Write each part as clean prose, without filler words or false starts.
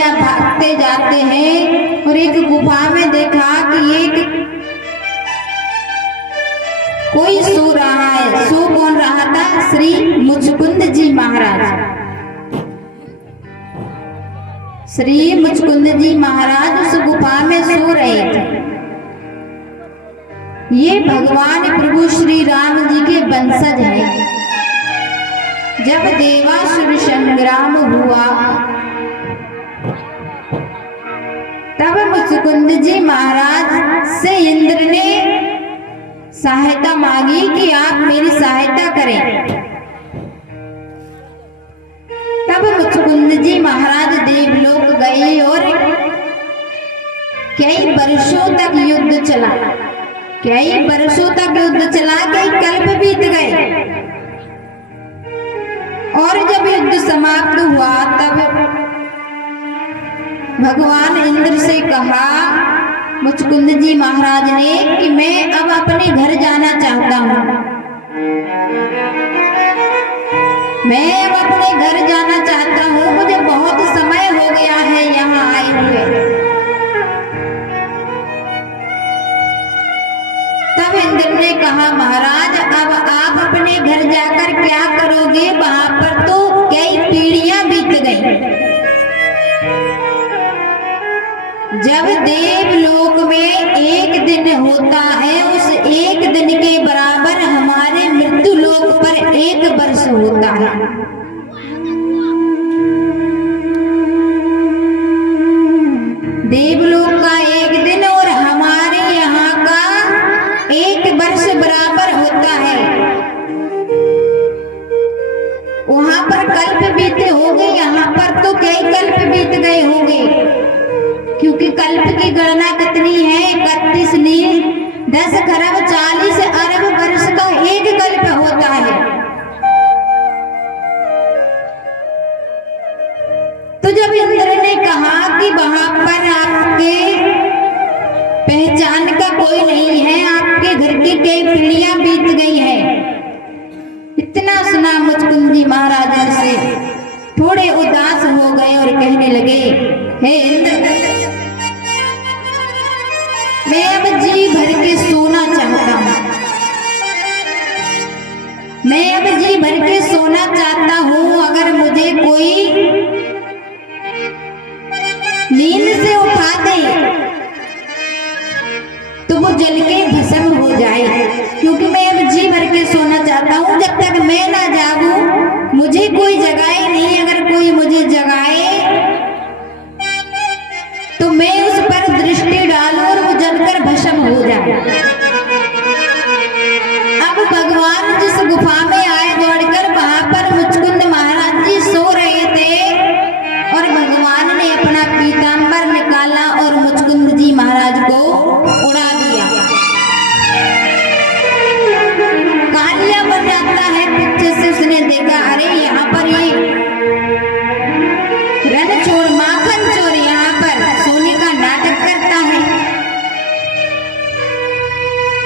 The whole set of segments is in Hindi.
कन्हैया भागते जाते हैं और एक गुफा में देखा कि एक कोई सो रहा है। सो कौन रहा था? श्री मुचकुंद जी महाराज। श्री मुचकुंद जी महाराज उस गुफा में सो रहे थे। ये भगवान प्रभु श्री राम जी के वंशज हैं। जब देवासुर संग्राम हुआ तब मुचकुंद जी महाराज से इंद्र ने सहायता मांगी कि आप मेरी सहायता करें। तब मुचकुंद जी महाराज देवलोक गए और कई वर्षों तक युद्ध चला। कई वर्षों तक युद्ध चला, कई कल्प बीत गए और जब युद्ध समाप्त हुआ तब भगवान इंद्र से कहा मुचकुंद जी महाराज ने कि मैं अब अपने घर जाना चाहता हूँ। मैं अब अपने घर जाना चाहता हूँ, मुझे बहुत समय हो गया है यहाँ आए हुए। तब इंद्र ने कहा महाराज अब आप अपने घर जाकर क्या करोगे? वहां पर तो कई पीढ़ियां बीत गई। जब देवलोक में एक दिन होता है, उस एक दिन के बराबर हमारे मृत्यु लोक पर एक वर्ष होता है। देवलोक का एक दिन और हमारे यहाँ का एक वर्ष बराबर होता है। वहां पर कल्प बीते होंगे, यहाँ पर तो कई कल्प बीत गए होंगे, क्योंकि कल्प की गणना कितनी है? 31 नील 10 खरब 40 अरब वर्ष का एक कल्प होता है। तो जब इंद्र ने कहा कि वहां पर आपके पहचान का कोई नहीं है, आपके घर की कई पीढ़ियां बीत गई है, इतना सुना मुचकुंद जी महाराज से थोड़े उदास हो गए और कहने लगे, हे इंद्र, मैं अब जी भर के सोना चाहता हूँ। मैं अब जी भर के सोना चाहता हूँ। अगर मुझे कोई नींद से उठा दे तो वो जल के भस्म हो जाए, क्योंकि मैं अब जी भर के सोना चाहता हूँ। जब तक मैं ना जागूं मुझे कोई जगाए नहीं। अगर कोई मुझे जगाए तो मैं उस पर दृष्टि डालूं और वो जलकर भस्म हो जाए। अब भगवान जिस गुफा में आए दौड़कर, वहां पर मुचकुंद महाराज जी सो रहे थे और भगवान ने अपना पीतांबर निकाला और मुचकुंद जी महाराज को उड़ा दिया। कालिया बन जाता है पीछे से। उसने देखा, अरे यहाँ पर ये रन चोर माखन चोर यहाँ पर सोने का नाटक करता है।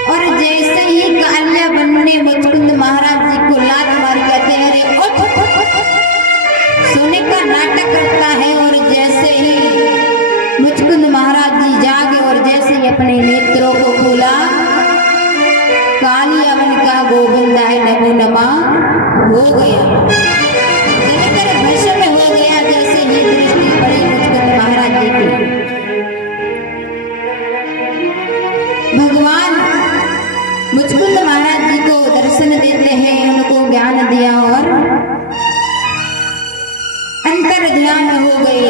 और जैसे ही कालिया बन ने मुचकुंद महाराज जी को लात मार कहते हैं, अरे उठ, सोने का नाटक करता है। और जैसे ही मुचकुंद महाराज जी जागे और जैसे ही अपने नेत्रों को खोला, कालिया बन का गोविंदाय नमो नमः हो गया, जलकर भस्म हो गया। जैसे ही दृष्टि पड़ी मुचकुंद महाराज जी की, भगवान मुचकुंद महाराज जी को दर्शन देते हैं, उनको ज्ञान दिया और अंतर ध्यान हो गए।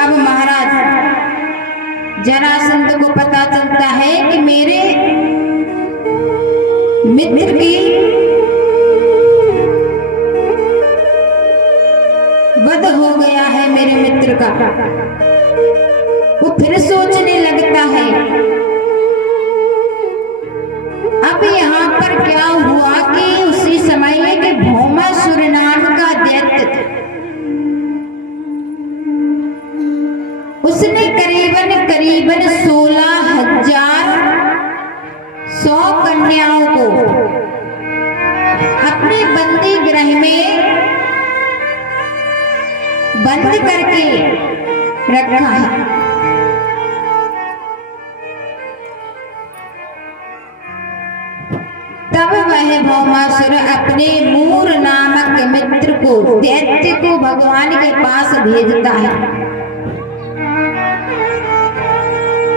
अब महाराज जरासंध को पता चलता है कि मेरे मित्र की वध हो गया है, मेरे मित्र का। वो फिर सोचने लगता है, अब यहाँ पर क्या हुआ कि उसी समय के भौमासुर नाम का दैत्य था। उसने करीबन 16,100 कन्याओं को अपने बंदी गृह में बंद करके रखा है। तब वह भौमासुर अपने मूर नामक मित्र को, दैत्य को भगवान के पास भेजता है।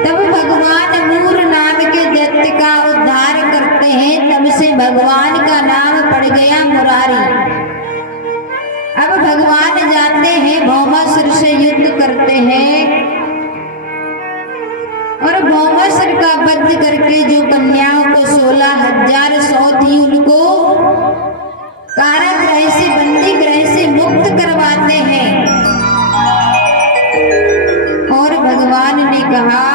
तब भगवान मूर नाम के दैत्य का उद्धार करते हैं। तब से भगवान का नाम पड़ गया मुरारी। अब भगवान जाते हैं, भौमासुर से युद्ध करते हैं और भौमासुर का वध करके जो कन्याओं को 16,000 सौ थी उनको कारागृह से, बंदी गृह से मुक्त करवाते हैं। और भगवान ने कहा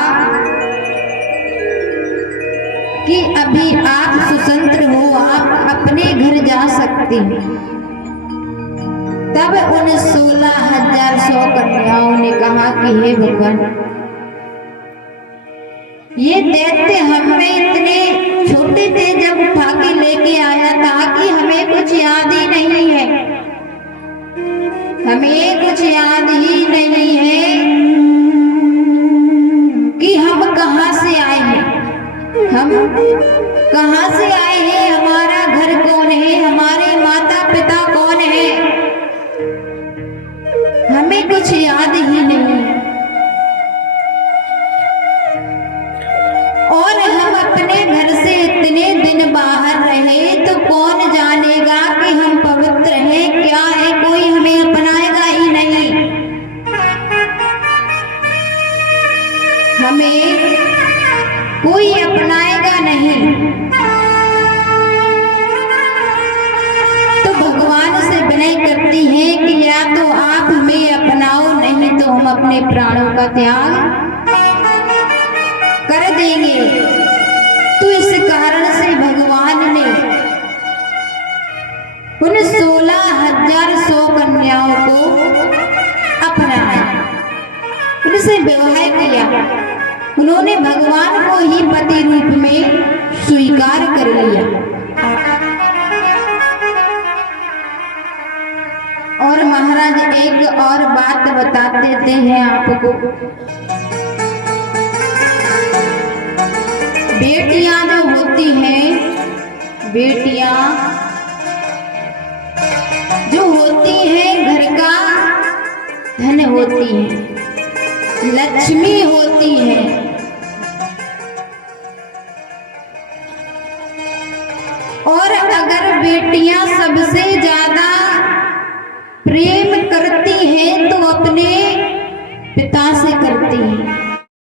कि अभी आप स्वतंत्र हो, आप अपने घर जा सकते हैं। तब उन 16,000 सौ कन्याओं ने कहा कि हे भगवान, ये दैत्य हमें इतने छोटे थे जब उठा के लेके आया था कि हमें कुछ याद ही नहीं है, हमें कुछ याद ही नहीं है कि हम कहाँ से आए हैं, हम कहाँ से आए हैं, हमारा घर कौन है, हमारे माता पिता कौन है, हमें कुछ याद ही नहीं है। और हम अपने घर से इतने दिन बाहर रहे तो कौन जानेगा कि हम पवित्र हैं, क्या है, कोई हमें अपनाएगा ही नहीं, हमें कोई अपनाएगा नहीं। तो भगवान से विनय करती है कि या तो आप हमें अपनाओ, नहीं तो हम अपने प्राणों का त्याग कर देंगे। तो इस कारण से भगवान ने उन 16,000 सौ कन्याओं को अपनाया, उनसे विवाह किया। उन्होंने भगवान को ही पति रूप में स्वीकार कर लिया। और महाराज एक और बात बता देते हैं आपको। बेटियां जो होती हैं, बेटियां जो होती हैं घर का धन होती हैं, लक्ष्मी होती हैं। और अगर बेटियां सबसे ज्यादा प्रेम करती हैं तो अपने पिता से करती हैं।